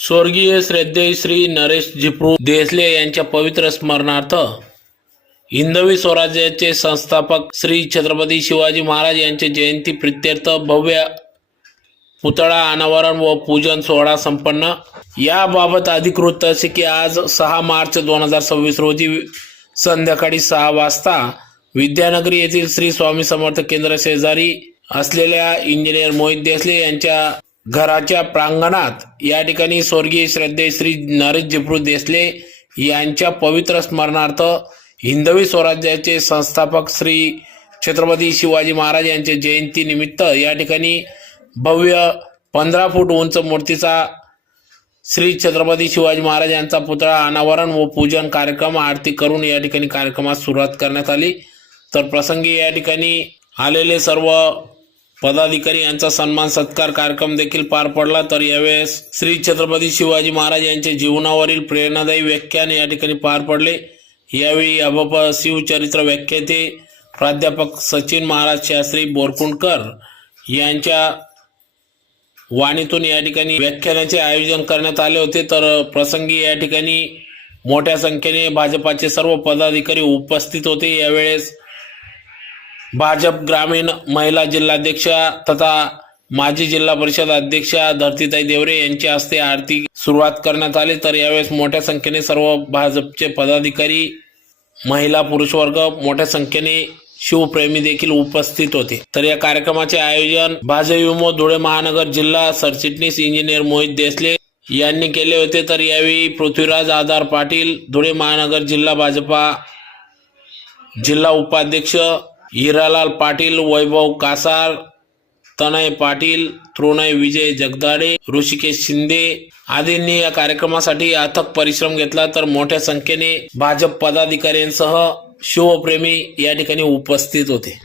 स्वर्गीय श्रद्धेय श्री नरेश झिपरू देसले यांच्या पवित्र स्मरणार्थ हिंदवी स्वराज्याचे संस्थापक श्री छत्रपती शिवाजी महाराज यांचे जयंती प्रित्यर्थ भव्य पुतळा अनावरण व पूजन सोहळा संपन्न। याबाबत अधिकृत असे की आज 6 मार्च 2026 रोजी संध्याकाळी 6 वाजता विद्यानगरी येथील श्री स्वामी समर्थ केंद्र शेजारी असलेल्या इंजिनियर मोहित देसले यांच्या घराच्या प्रांगणात या ठिकाणी स्वर्गीय श्रद्धेय श्री नरेश झिपरू देसले यांच्या पवित्र स्मरणार्थ हिंदवी स्वराज्याचे संस्थापक श्री छत्रपती शिवाजी महाराज यांचे जयंती निमित्त या ठिकाणी भव्य 15 फूट उंच मूर्तीचा श्री छत्रपती शिवाजी महाराज यांचा पुतळा अनावरण व पूजन कार्यक्रम आरती करून या ठिकाणी कार्यक्रमास सुरुवात करण्यात आली। तर प्रसंगी या ठिकाणी आलेले सर्व पदाधिकारी यांचा सन्मान सत्कार कार्यक्रम देखील पार पडला। तर यावेळेस श्री छत्रपती शिवाजी महाराज यांचे जीवनावरील प्रेरणादायी व्याख्यान या ठिकाणी पार पडले। यावेळी अभप शिवचरित्र व्याख्याते प्राध्यापक सचिन महाराज शास्त्री बोरकुंडकर यांच्या वाणीतून या ठिकाणी व्याख्यानाचे आयोजन करण्यात आले होते। तर प्रसंगी या ठिकाणी मोठ्या संख्येने भाजपाचे सर्व पदाधिकारी उपस्थित होते। यावेळेस भाजप ग्रामीण महिला जिल्हाध्यक्षा तथा माजी जिल्हा परिषद अध्यक्षा धरतीताई देवरे यांच्या हस्ते आरती सुरुवात करण्यात आली। तर यावेळेस मोठ्या संख्येने सर्व भाजपचे पदाधिकारी महिला पुरुष वर्ग मोठ्या संख्येने शिवप्रेमी देखील उपस्थित होते। तर या कार्यक्रमाचे आयोजन भाजयुमो धुळे महानगर जिल्हा सरचिटणीस इंजिनियर मोहित देसले यांनी केले होते। तर यावेळी पृथ्वीराज आधार पाटील धुळे महानगर जिल्हा भाजपा जिल्हा उपाध्यक्ष हिरालाल पाटील, वैभव कासार, तनय पाटील, तृणय विजय जगदाडे, ऋषिकेश शिंदे आदींनी या कार्यक्रमासाठी अथक परिश्रम घेतला। तर मोठ्या संख्येने भाजप पदाधिकाऱ्यांसह शिवप्रेमी या ठिकाणी उपस्थित होते।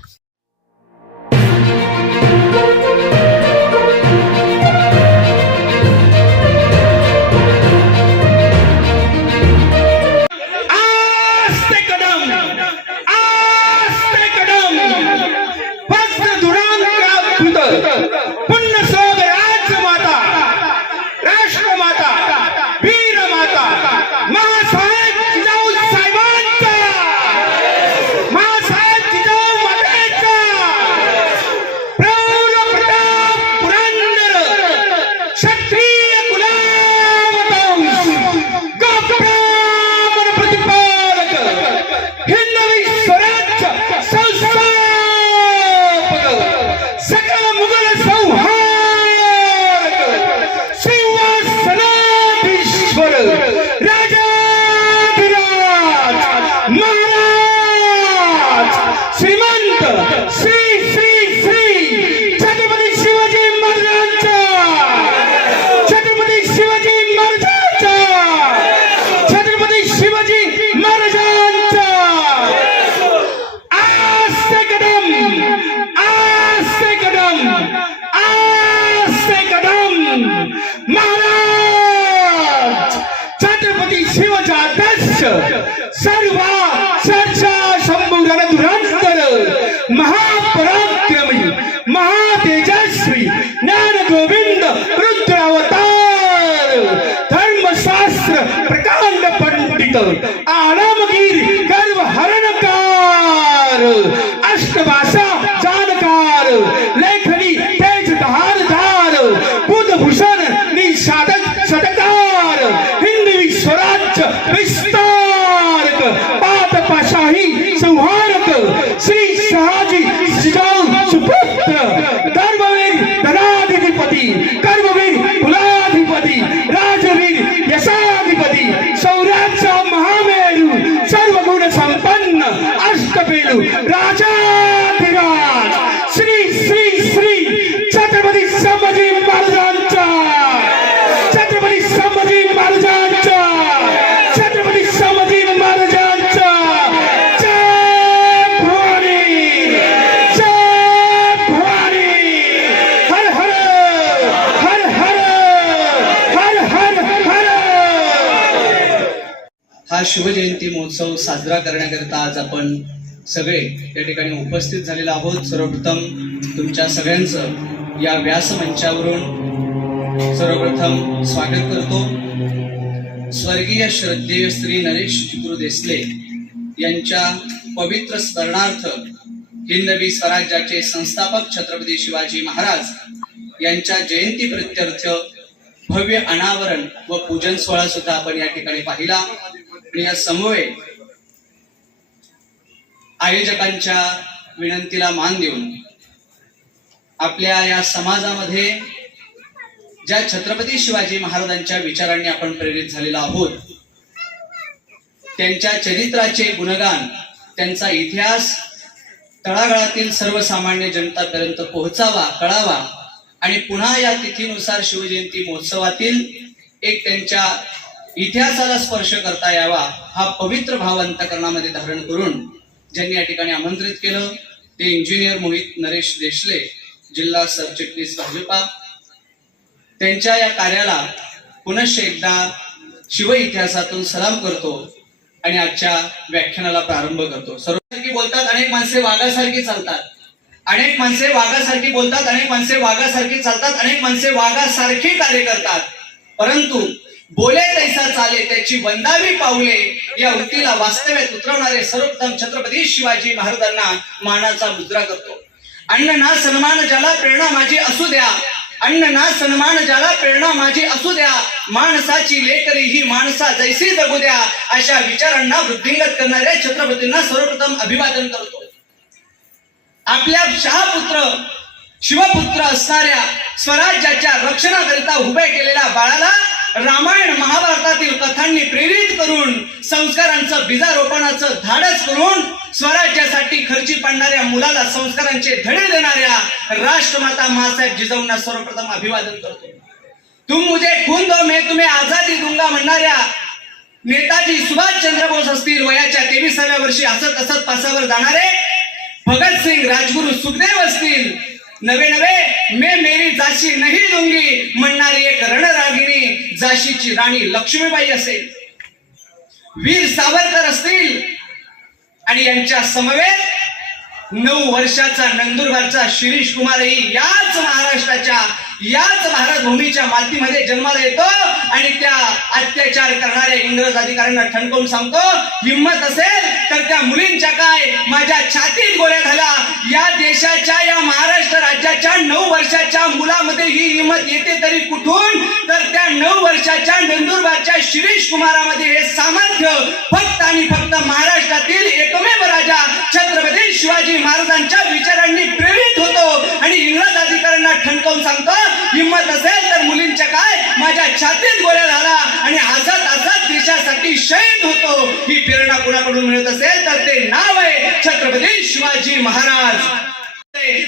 महापराक्रमी महातेजस्वी ज्ञान गोविंद रुद्रावतार धर्मशास्त्र प्रकांड पंडित आलमगीर गर्व हरणकार अष्टभाषा जानकार लेखनी तेज धारधार बुधभूषण निषादक सदकार हिंदवी स्वराज्य विस्तारक पादपाशाही संहारक श्री शहाजी सुपुत्र धर्मवीर धनाधिपती कर्मवीर कुलाधिपती राजवीर यशाधिपती सौराज्य महामेरू सर्वगुण संपन्न अष्टपेलू राजाधिराज श्री श्री श्री छत्रपती संभाजी महाराजांचा छत्रपती संभाजी महाराजांचा छत्रपती संभाजी महाराजांचा हा शिवजयंती महोत्सव साजरा करण्याकरिता आज आपण सगळे या ठिकाणी उपस्थित झालेलो आहोत। सर्वप्रथम तुमच्या सगळ्यांचं या व्यासमंचावरून सर्वप्रथम स्वागत करतो स्वर्गीय श्रद्धेय श्री नरेश जिप्रू देसले यांच्या पवित्र स्मरणार्थ हिंदवी स्वराज्याचे संस्थापक छत्रपती शिवाजी महाराज यांच्या जयंती प्रित्यर्थ भव्य अनावरण व पूजन सोहळा सुद्धा आपण या ठिकाणी पाहिला आणि या समवेत आयोजकांच्या विनंतीला मान देऊन आपल्या या समाजामध्ये ज्या छत्रपती शिवाजी महाराजांच्या विचारांनी आपण प्रेरित झालेलो आहोत, त्यांच्या चरित्राचे गुणगान, त्यांचा इतिहास तळागाळातील सर्वसामान्य जनतापर्यंत पोहोचावा, कळावा आणि पुन्हा या तिथीनुसार शिवजयंती महोत्सवातील एक त्यांच्या इतिहासाला स्पर्श करता यावा हा पवित्र भाव अंतःकरणामध्ये धारण करून ज्यांनी या ठिकाणी आमंत्रित केलं ते इंजिनियर मोहित नरेश देसले, जिल्हा सरचिटणीस भाजपा, त्यांच्या या कार्याला पुनश्च एकदा शिव इतिहासातून सलाम करतो आणि आजच्या व्याख्यानाला प्रारंभ करतो. सर्वसारखी बोलतात, अनेक माणसे वाघासारखी चालतात, अनेक माणसे वाघासारखी बोलतात, अनेक माणसे वाघासारखी चालतात, अनेक माणसे वाघासारखी कार्य करतात, परंतु बोले तैसा चाले त्याची वंदावी पाऊले या वृत्तीला वास्तव्यात उतरवणारे सर्वप्रथम छत्रपती शिवाजी महाराजांना मानाचा मुजरा करतो. अन्न ना सन्मान ज्याला प्रेरणा माझी असू द्या, अन्न ना सन्मान ज्याला प्रेरणा माझी असू द्या, माणसाची लेकरी ही माणसा जैसी जगू द्या, अशा विचारांना वृद्धिंगत करणाऱ्या छत्रपतींना सर्वप्रथम अभिवादन करतो. आपल्या शहापुत्र शिवपुत्र असणाऱ्या स्वराज्याच्या रक्षणाकरिता उभे केलेल्या बाळाला रामायण महाभारतातील कथांनी प्रेरित करून संस्कारांचं बीजारोपणाचं धाडस करून स्वराज्यासाठी खर्ची पाडणाऱ्या मुलाला संस्कारांचे धडे देणाऱ्या राष्ट्रमाता मासाहेब जिजाऊंना सर्वप्रथम अभिवादन करतो. तुम मुझे खून दो मैं तुम्हें आजादी दूंगा म्हणणाऱ्या नेताजी सुभाषचंद्र बोस असतील, वयाच्या 23व्या वर्षी हसत हसत पासावर जाणारे भगतसिंग, राजगुरू सुखदेव असतील, नवे नवे मैं मेरी झाशी नहीं दूंगी म्हणणारी एक रणरागिणी झाशीची राणी लक्ष्मीबाई असेल, वीर सावरकर असतील आणि यांच्या समवेत 9 वर्षाचा नंदुरबारचा शिरीष कुमारही याच महाराष्ट्राच्या याच भारत भूमीच्या मातीमध्ये जन्माला येतो आणि त्या अत्याचार करणाऱ्या इंग्रज अधिकाऱ्यांना ठणकावून सांगतो, हिम्मत असेल तर त्या मुलींच्या काय माझ्या छातीत गोळ्या घाला. या देशाच्या या महाराष्ट्र राज्याच्या 9 वर्षाच्या मुलामध्ये ही हिम्मत येते तरी कुठून, तर त्या 9 वर्षाच्या नंदुरबारच्या शिरीष कुमारामध्ये हे सामर्थ्य फक्त आणि फक्त महाराष्ट्रातील एकमेव राजा छत्रपती शिवाजी महाराजांच्या विचारांनी प्रेरित होतो आणि इंग्रज अधिकाऱ्यांना ठणकावून सांगतो, हिम्मत असेल तर मुलींच्या काय माझ्या छातीत गोळ्या घाला आणि हसत हसत देशासाठी शहीद होतो. ही प्रेरणा कुणाकडून मिळत असेल तर ते नाव आहे छत्रपती शिवाजी महाराज.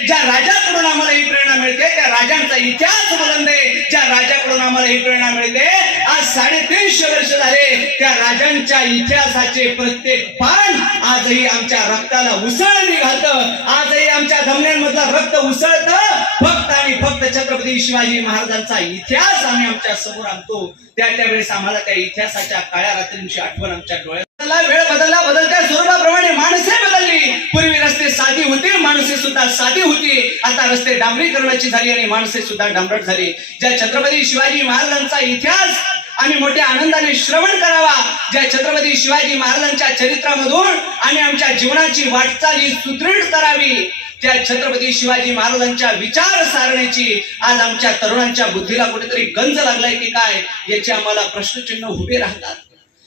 ज्या राजाकडून आम्हाला ही प्रेरणा मिळते त्या राजांचा इतिहास बुलंद आहे, ज्या राजाकडून आम्हाला ही प्रेरणा मिळते आज 350 वर्ष झाले त्या राजांच्या इतिहासाचे प्रत्येक पान आजही आमच्या रक्ताला उसळणी घालतं, आजही आमच्या धमन्यांमधलं रक्त उसळतं. फक्त आणि फक्त छत्रपती शिवाजी महाराजांचा इतिहास आम्ही आमच्या समोर आणतो, त्यावेळेस आम्हाला त्या इतिहासाच्या काळ्या रात्रींची आठवण आमच्या डोळ्यात. वेळ बदलला, बदलत्या स्वरूपाप्रमाणे माणसे बदलली. पूर्वी रस्ते साधी होते, माणसे सुद्धा साधी होती, आता रस्ते डांबरीकरणाची झाली आणि माणसे सुद्धा डांबरट झाली. ज्या छत्रपती शिवाजी महाराजांचा इतिहास आम्ही मोठ्या आनंदाने श्रवण करावा, ज्या छत्रपती शिवाजी महाराजांच्या चरित्रामधून आणि आमच्या जीवनाची वाटचाली सुदृढ करावी, त्या छत्रपती शिवाजी महाराजांच्या विचारसारणीची आज आमच्या तरुणांच्या बुद्धीला कुठेतरी गंज लागलाय की काय याचे आम्हाला प्रश्नचिन्ह उभे राहतात.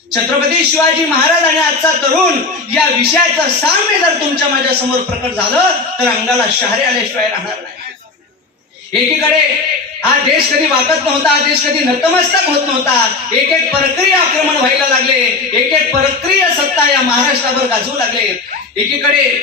छत्रपती शिवाजी महाराज आणि आजचा तरुण या विषयाचं साम्य जर तुमच्या माझ्या समोर प्रकट झालं तर अंगाला शहारे आल्याशिवाय राहणार नाही. एकीकडे हा देश कधी वाकत नव्हता, हा देश कधी नतमस्तक होत नव्हता, एक एक परकीय आक्रमण व्हायला लागले, एक एक परकीय सत्ता या महाराष्ट्रावर गाजवू लागले. एकीकडे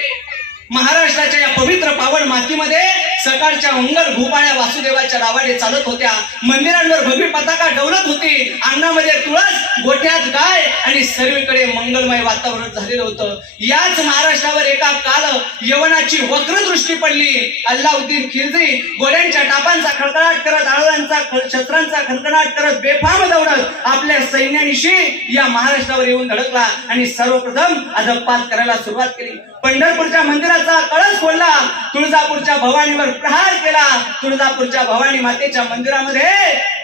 महाराष्ट्राच्या या पवित्र पावन मातीमध्ये सकाळच्या मंगल भूपाळ्या वासुदेवाच्या नावाने चालत होत्या, मंदिरांवर भगवी पताका डौलत होती, अंगणामध्ये तुळस, गोठ्यात गाय आणि सर्वीकडे मंगलमय वातावरण झालेलं होतं. याच महाराष्ट्रावर एका काल यवनाची वक्रदृष्टी पडली. अल्लाउद्दीन खिलजी गोड्यांच्या टापांचा खडखडाट करत, आळवांचा शस्त्रांचा खणखणाट करत, बेफाम दौडत आपल्या सैन्यानिशी या महाराष्ट्रावर येऊन धडकला आणि सर्वप्रथम अधपात करायला सुरुवात केली. पंढरपूरच्या मंदिराचा कळस फोडला, तुळजापूरच्या भवानीवर प्रहार केला, तुळजापूरच्या भवानी मातेच्या मंदिरामध्ये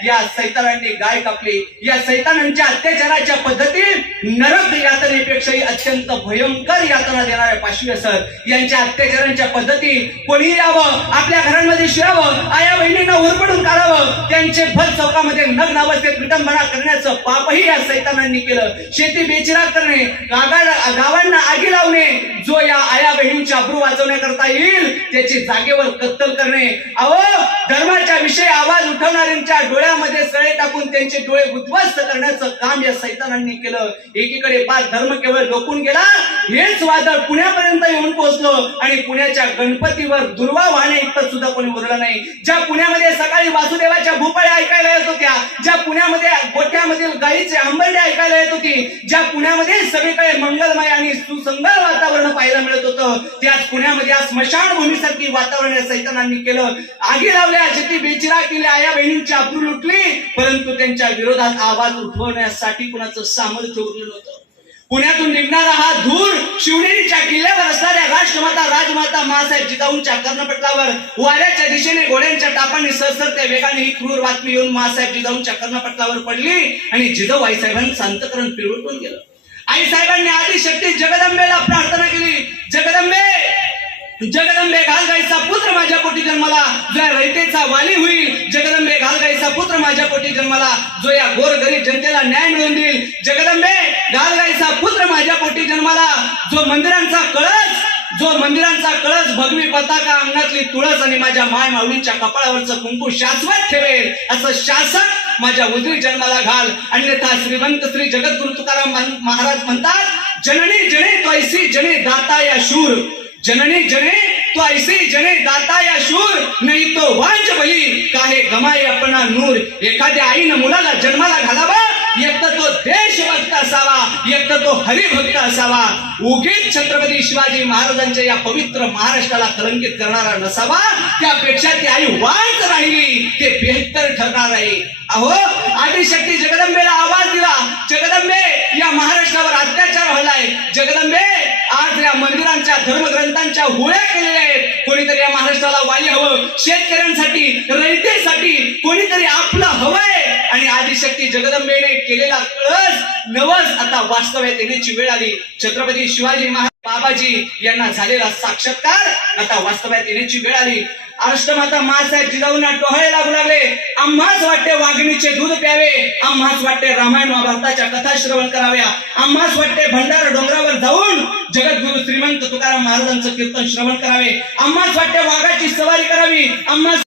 या सैतानांनी गाय कापली. या सैतानांच्या अत्याचाराच्या पद्धती नरक यातनेपेक्षाही अत्यंत भयंकर यातना देणाऱ्या पाशवी असत. यांच्या अत्याचारांच्या पद्धती कोणी यावं आपल्या घरांमध्ये शिरावं, आया बहिणींना उरपडून काढावं, त्यांचे भर चौकामध्ये नग्न अवस्थेत विटंबना करण्याचं पापही या सैतानांनी केलं. शेती बेचिराग करणे, गावांना आगी लावणे, जो या आया बहिणींची अब्रू वाचवण्याकरता येईल त्याची जागेवर कत्तल करणे. अहो, धर्माच्या विषयी आवाज उठवणाऱ्यांच्या डोळ्यामध्ये सळे टाकून त्यांचे डोळे उद्ध्वस्त करण्याचं काम या सैतानांनी केलं. एकीकडे पाच धर्म केवळ डोकून गेला, हेच वादळ पुण्यापर्यंत येऊन पोहोचलं आणि पुण्याच्या गणपतीवर दुर्वा वाहणे इतकं सुद्धा कोणी उरलं नाही. ज्या पुण्यामध्ये सकाळी वासुदेवाच्या भूपाळ्या ऐकायला येत होत्या, ज्या पुण्यामध्ये गोठ्यामधील गायीचे आंबरडे ऐकायला येत होती, ज्या पुण्यामध्ये सगळीकडे मंगलमय आणि सुसंगत वातावरण पाहायला मिळत होतं, त्याच पुण्यामध्ये आज स्मशानभूमीसारखी वातावरण या सैतानांनी केलं. आगी लावल्या, शेती बेचिराग केली, आया बहिणींची अब्रू लुटली, परंतु त्यांच्या विरोधात आवाज उठवण्यासाठी कुणाचं सामर्थ्य उरलं नव्हतं. पुण्यातून निघणारा हा धूर शिवनेरीच्या किल्ल्यावर असणाऱ्या राष्ट्रमाता राजमाता मासाहेब जिजाऊंच्या कर्णपटलावर वाऱ्याच्या दिशेने घोड्यांच्या टापांनी सळसळत्या वेगाने ही क्रूर बातमी येऊन मासाहेब जिजाऊंच्या कर्णपटलावर पडली आणि जिजाऊ आईसाहेबांचं अंतःकरण पिळवटून गेलं. आईसाहेबांनी आदिशक्ती जगदंबेला प्रार्थना केली, जगदंबे घाल गाईचा पुत्र माझ्या पोटी जन्माला, जो या रयतेचा वाली होईल. जगदंबे घाल गाईचा पुत्र माझ्या पोटी जन्माला, जो या गोरगरीब जनतेला न्याय मिळवून देईल. जगदंबे घाल गाईचा पुत्र माझ्या पोटी जन्माला, जो मंदिरांचा कळस भगवी पताका, अंगातली तुळस आणि माझ्या माय माऊलींच्या कपाळावरचं कुंकू शाश्वत ठेवेल असं शासक माझ्या उजवी जन्माला घाल. अन्यथा श्रीमंत श्री जगद्गुरु तुकाराम महाराज म्हणतात, जननी जने तो ऐसी जने दाता या शूर, जननी जने तो ऐसे जने दाता या शूर, नाही तो वांच बली काहे गमाई अपना नूर. एखाद्या आईनं मुलाला जन्माला घालावा, एक तर तो देशभक्त असावा, एक तर तो हरिभक्त असावा. उगीच छत्रपती शिवाजी महाराजांच्या या पवित्र महाराष्ट्राला कलंकित करणारा नसावा. त्यापेक्षा ती आई वांच राहिली ते बेहतर ठरणार आहे. अहो, आदिशक्ती जगदंबेला आवाज दिला, जगदंबे या महाराष्ट्रावर अत्याचार व्हायलाय, जगदंबे आज या मंदिरांच्या धर्मग्रंथांच्या होळ्या केलेल्या आहेत. कोणीतरी या महाराष्ट्राला वाली हवं, शेतकऱ्यांसाठी रयतेसाठी कोणीतरी आपलं हवंय. आणि आदिशक्ती जगदंबेने केलेला कळस नवस आता वास्तव्यात येण्याची वेळ आली. छत्रपती शिवाजी महाराज बाबाजी यांना झालेला साक्षात्कार आता वास्तव्यात येण्याची वेळ आली. अष्टमाता मासाहेब जिजाऊंना डोहाळे लागू लागले. आम्हाच वाटते वाघिणीचे दूध प्यावे, आम्हाच वाटते रामायण महाभारताच्या कथा श्रवण कराव्या, आम्हाच वाटते भंडारा डोंगरावर जाऊन जगद्गुरु श्रीमंत तुकाराम महाराजांचं कीर्तन श्रवण करावे, आम्हाच वाटते वाघाची सवारी करावी, आम्हाच